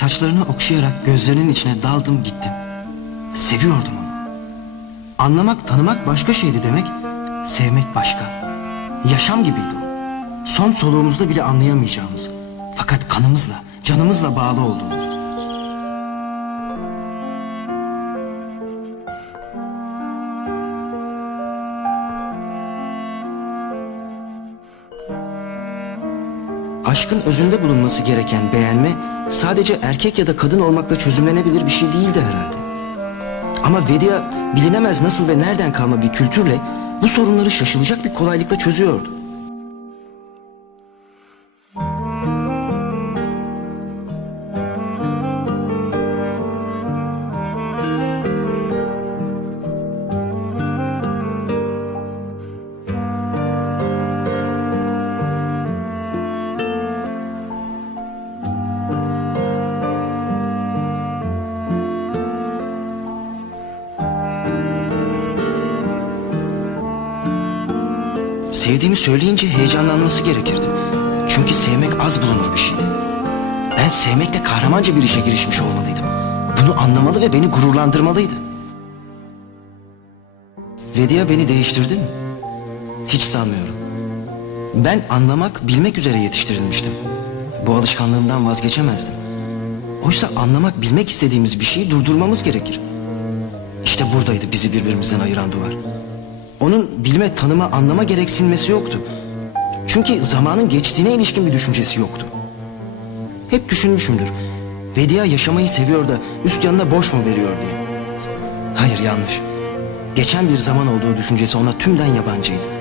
Saçlarını okşayarak gözlerinin içine daldım gittim. Seviyordum onu. Anlamak, tanımak başka şeydi demek, sevmek başka. Yaşam gibiydi o. Son soluğumuzda bile anlayamayacağımız. Fakat kanımızla, canımızla bağlı olduğumuz. Aşkın özünde bulunması gereken beğenme sadece erkek ya da kadın olmakla çözümlenebilir bir şey değildi herhalde. Ama Vedia bilinemez nasıl ve nereden kalma bir kültürle bu sorunları şaşılacak bir kolaylıkla çözüyordu. Sevdiğimi söyleyince heyecanlanması gerekirdi. Çünkü sevmek az bulunur bir şeydi. Ben sevmekle kahramanca bir işe girişmiş olmalıydım. Bunu anlamalı ve beni gururlandırmalıydı. Vedia beni değiştirdi mi? Hiç sanmıyorum. Ben anlamak, bilmek üzere yetiştirilmiştim. Bu alışkanlığımdan vazgeçemezdim. Oysa anlamak, bilmek istediğimiz bir şeyi durdurmamız gerekir. İşte buradaydı bizi birbirimizden ayıran duvar. Onun bilme, tanıma, anlama gereksinmesi yoktu. Çünkü zamanın geçtiğine ilişkin bir düşüncesi yoktu. Hep düşünmüşümdür. Vedia yaşamayı seviyor da üst yanına boş mu veriyor diye. Hayır yanlış. Geçen bir zaman olduğu düşüncesi ona tümden yabancıydı.